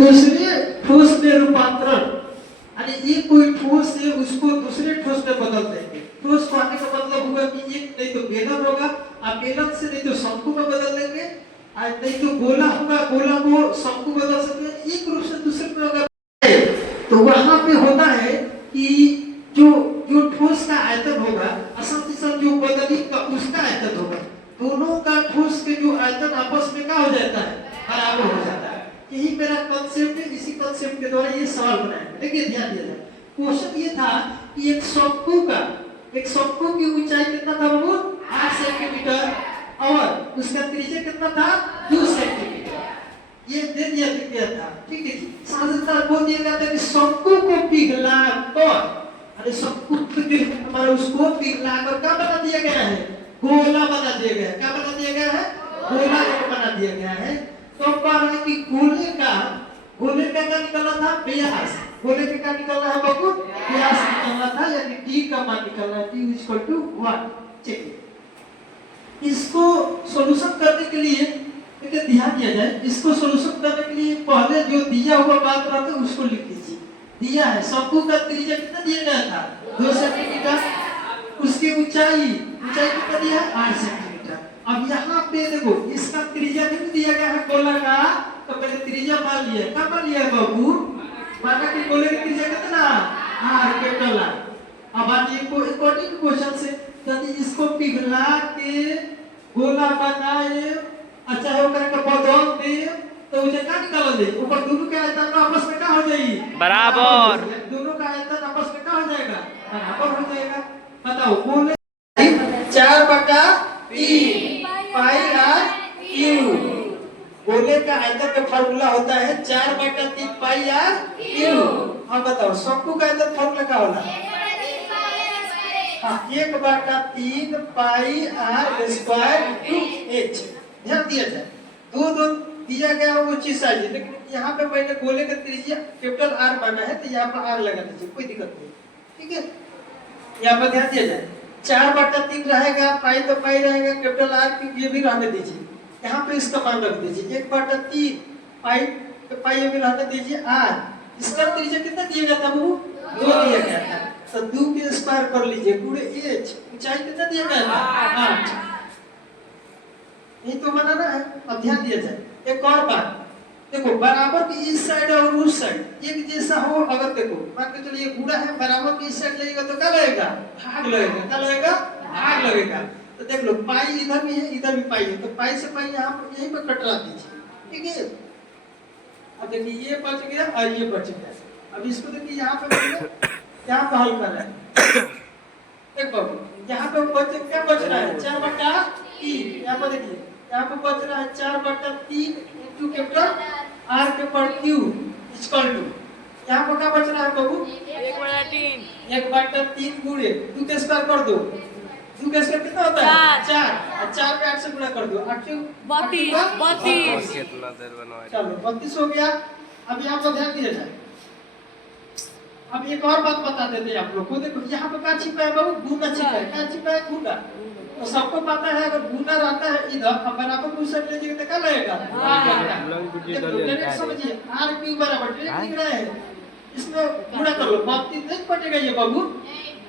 दूसरे ठोस में रूपांतरण, यानी ये कोई ठोस है उसको दूसरे ठोस में बदल देंगे। ठोस को आने का मतलब हुआ कि एक नहीं तो बेलन होगा, आप बेलन से नहीं तो शंकु में बदल देंगे, नहीं तो गोला होगा, गोला को शंकु बदल सकते हैं, एक रूप से दूसरे में अगर तो वहां पे होता है कि जो जो ठोस का आयतन होगा असंतुलन जो बदली का उसका आयतन होगा, दोनों का ठोस के जो आयतन आपस में क्या हो जाता है, बराबर हो जाता है। यही मेरा कांसेप्ट है, इसी कांसेप्ट के द्वारा ये सवाल बनाया। देखिए ध्यान दिया जाए, क्वेश्चन ये था कि एक शंकु की ऊंचाई कितना था बाबू, 8 सेंटीमीटर और उसका त्रिज्या कितना था, 2 सेंटीमीटर। ये दे दिया था, ठीक है जी। शास्त्रकार बोल दिया गया था कि शंकु को पिघला कर, अरे शंकु जो हमारा उसको पिघला कर क्या बना दिया गया है, गोला बना दिया गया है। क्या बना दिया गया है, गोला बना दिया गया है। तो कह रहा है कि गोले का क्या निकलना था, व्यास। गोले का क्या निकलना है बाबू, व्यास निकलना था, यानी d का मान निकलना है, d = 1। चलिए इसको सॉल्यूशन करने के लिए देखिए ध्यान दिया जाए, इसको सॉल्यूशन करने के लिए पहले जो दिया हुआ मात्रा था उसको लिख लीजिए। दिया है शंकु का त्रिज्या कितना दिया गया था, 2 सेंटीमीटर, उसकी ऊंचाई कितना दिया है, 8 सेंटीमीटर। अब यहाँ पे देखो इसका त्रिज्या कितना दिया गया है गोला का, तो पहले त्रिज्या मान लिया, क्या मान लिया बाबू, माना कि गोले की त्रिज्या कितना, r कैपिटल R। अब आइए अकॉर्डिंग क्वेश्चन से यदि इसको पिघला के गोला बनाए, अच्छा है ओकरा के बदल दे तो उसे क्या निकाल दे, ऊपर दोनों के आयतन आपस में क्या हो जाएगी, बराबर। दोनों का आयतन आपस में क्या हो जाएगा, बराबर हो जाएगा। बताओ गोले 4/3 पाई r क्यूब, गोले का आयतन का फार्मूला होता है 4/3 पाई r क्यूब। अब बताओ शंकु का आयतन फार्मूला क्या होला, 1/3 पाई r स्क्वायर क्यूब h। ध्यान दिया जाए, दो दिया गया वो चीज साइज, लेकिन यहाँ पे मैंने गोले का त्रिज्या कैपिटल R माना है तो यहाँ पर R लगा दीजिए, कोई दिक्कत नहीं, ठीक है। यहाँ पर ध्यान दिया जाए 4/3 रहेगा, पाई तो पाई रहेगा, कैपिटल R क्यूब ये भी रहने दीजिए। यहाँ पे इसका मान रख दीजिए 1/3 पाई तो पाई ये भी रहने दीजिए R। इसका त्रिज्या कितना दिया गया था वो, 2 दिया गया था, तो 2 के स्क्वायर कर लीजिए पूरे h। ऊंचाई कितना दिया गया था, 8। ये तो बनाना है। अब ध्यान दिया जाए एक और बात, देखो बराबर की इस साइड और उस साइड एक जैसा हो, अगर देखो मान के चलिए गुड़ा है, बराबर की इस साइड लगेगा तो क्या लगेगा, भाग लगेगा, क्या लगेगा, भाग लगेगा। तो देख लो पाई इधर भी है, इधर भी पाई है, तो पाई से पाई यहाँ पर यहीं पर कटवा दीजिए, ठीक है। अब देखिए ये बच गया और ये बच गया। अब इसको देखिए यहाँ पे यहाँ पर हल कर रहे हैं, देख बाबू यहाँ पे बच क्या बच रहा है, 4/3। यहाँ पर देखिए यहाँ पे बच रहा है 4/3 इंटू कैपिटल R के पर क्यूब इक्वल टू, यहाँ पर क्या बच रहा है बाबू, 1/3 गुणे 2 के स्क्वायर कर दो, 2 के स्क्वायर कितना होता है, 4 और 4 पे 8 से गुणा कर दो, 8 32 कितना देर बनवाया, चलो 32 हो गया। अब यहाँ पर ध्यान दिया जाए, अब एक और बात बता देते हैं आप लोग को, देखो यहाँ पे क्या छिपा है बाबू, गुना छिपा है, क्या छिपा है, गुना। तो सबको पता है अगर गुना रहता है इधर, अब बराबर को सेट लीजिए तो क्या लगेगा, समझिए r क्यूब बराबर डायरेक्ट लिख रहे हैं, इसमें गुणा कर लो, 32 नहीं कटेगा ये बाबू,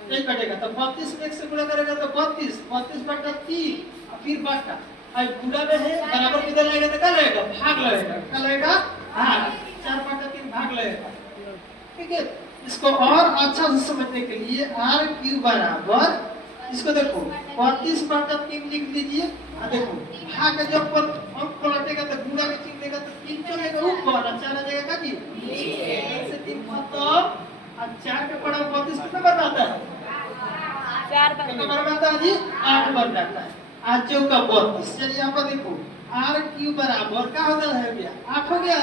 नहीं कटेगा, तो 32 में 1 से गुणा करेगा तो 32/3 और फिर बटा, अब गुणा में है बराबर किधर लगेगा तो क्या लगेगा, भाग लगेगा, क्या लगेगा, भाग, 4/3 भाग लगेगा, ठीक है। इसको और अच्छा से समझने के लिए r क्यूब बराबर, इसको देखो 32/3 लिख लीजिए, और देखो भाग जब पर अंक पलटेगा तो गुणा के चिन्ह देगा तो 3 चलेगा ऊपर और 4 आ जाएगा नीचे, 1 से 3 खत्म, और 4 के पड़ा 32 कितना बन जाता है, 4 बन जाता है जी, 8 बन जाता है, 8 चौका 32। चलिए यहाँ पर देखो r क्यूब बराबर क्या होता है भैया, 8 हो गया,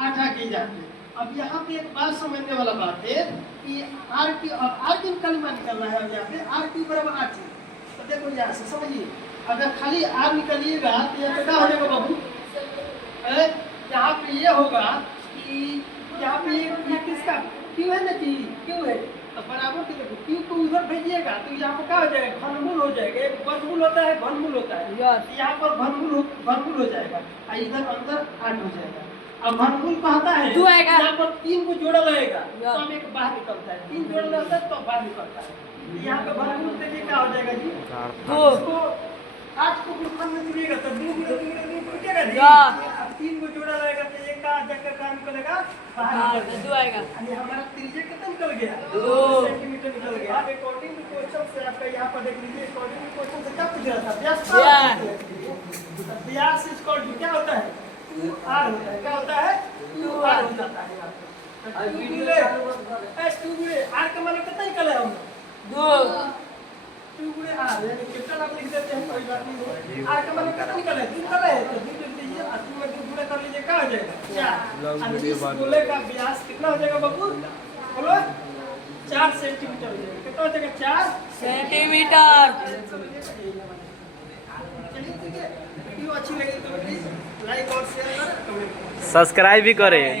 8 आगे जाते। अब यहाँ पे एक बात समझने वाला बात है कि r की कलमा निकलना है, यहाँ पे r क्यूब बराबर 8 है, तो देखो यहाँ से समझिए, अगर खाली r निकलिएगा तो यहाँ पे क्या हो जाएगा बाबू, यहाँ पे ये होगा कि यहाँ पे ये किसका क्यू है ना, क्यू है, तो बराबर के देखो क्यू को उधर भेजिएगा तो यहाँ पर क्या हो जाएगा, घनमूल हो जाएगा, एक वर्गमूल होता है, घनमूल होता है, यहाँ पर घनमूल हो जाएगा, और इधर अंदर 8 हो जाएगा। अब भरपूर कहता है दो आएगा। यहाँ पर 3 को जोड़ा लगेगा या। तो हम एक बाहर निकलता है, 3 जोड़ा लगता है तो बाहर निकलता है। यहाँ पे भरपूर देखिए क्या हो जाएगा जी। दो। इसको आज को गुणफल में जुड़ेगा तो 2 टूटेगा जी। या। अब 3 को जोड़ा लगेगा तो एक का जगह का निकलेगा बाहर हाँ, निकलेगा। दो आएगा। यानी हमारा त्रिज्या कितना निकल गया? 2 सेंटीमीटर निकल गया। अब अकॉर्डिंग टू क्वेश्चन से आपका यहाँ पर देख लीजिए, अकॉर्डिंग टू क्वेश्चन से क्या पूछ रहा था? व्यास का व्यास। व्यास इज इक्वल टू क्या होता है? 2r होता है। क्या होता है? 2r हो जाता है यहाँ पे। टू गुणे r का मान कितना निकला है हमने? 2 2 गुणे r यानी कैपिटल आप लिख देते हैं, कोई बात नहीं है। r का मान कितना निकला है? 2 निकला है तो 2 लिख दीजिए और 2 में 2 गुणा कर लीजिए, क्या हो जाएगा? 4। अब इस गोले का व्यास कितना हो जाएगा बाबू? बोलो 4 सेंटीमीटर हो जाएगा। कितना हो जाएगा? 4 सेंटीमीटर। चलिए ठीक है, वीडियो अच्छी लगी तो प्लीज लाइक और शेयर करें, कमेंट करें। सब्सक्राइब भी करें।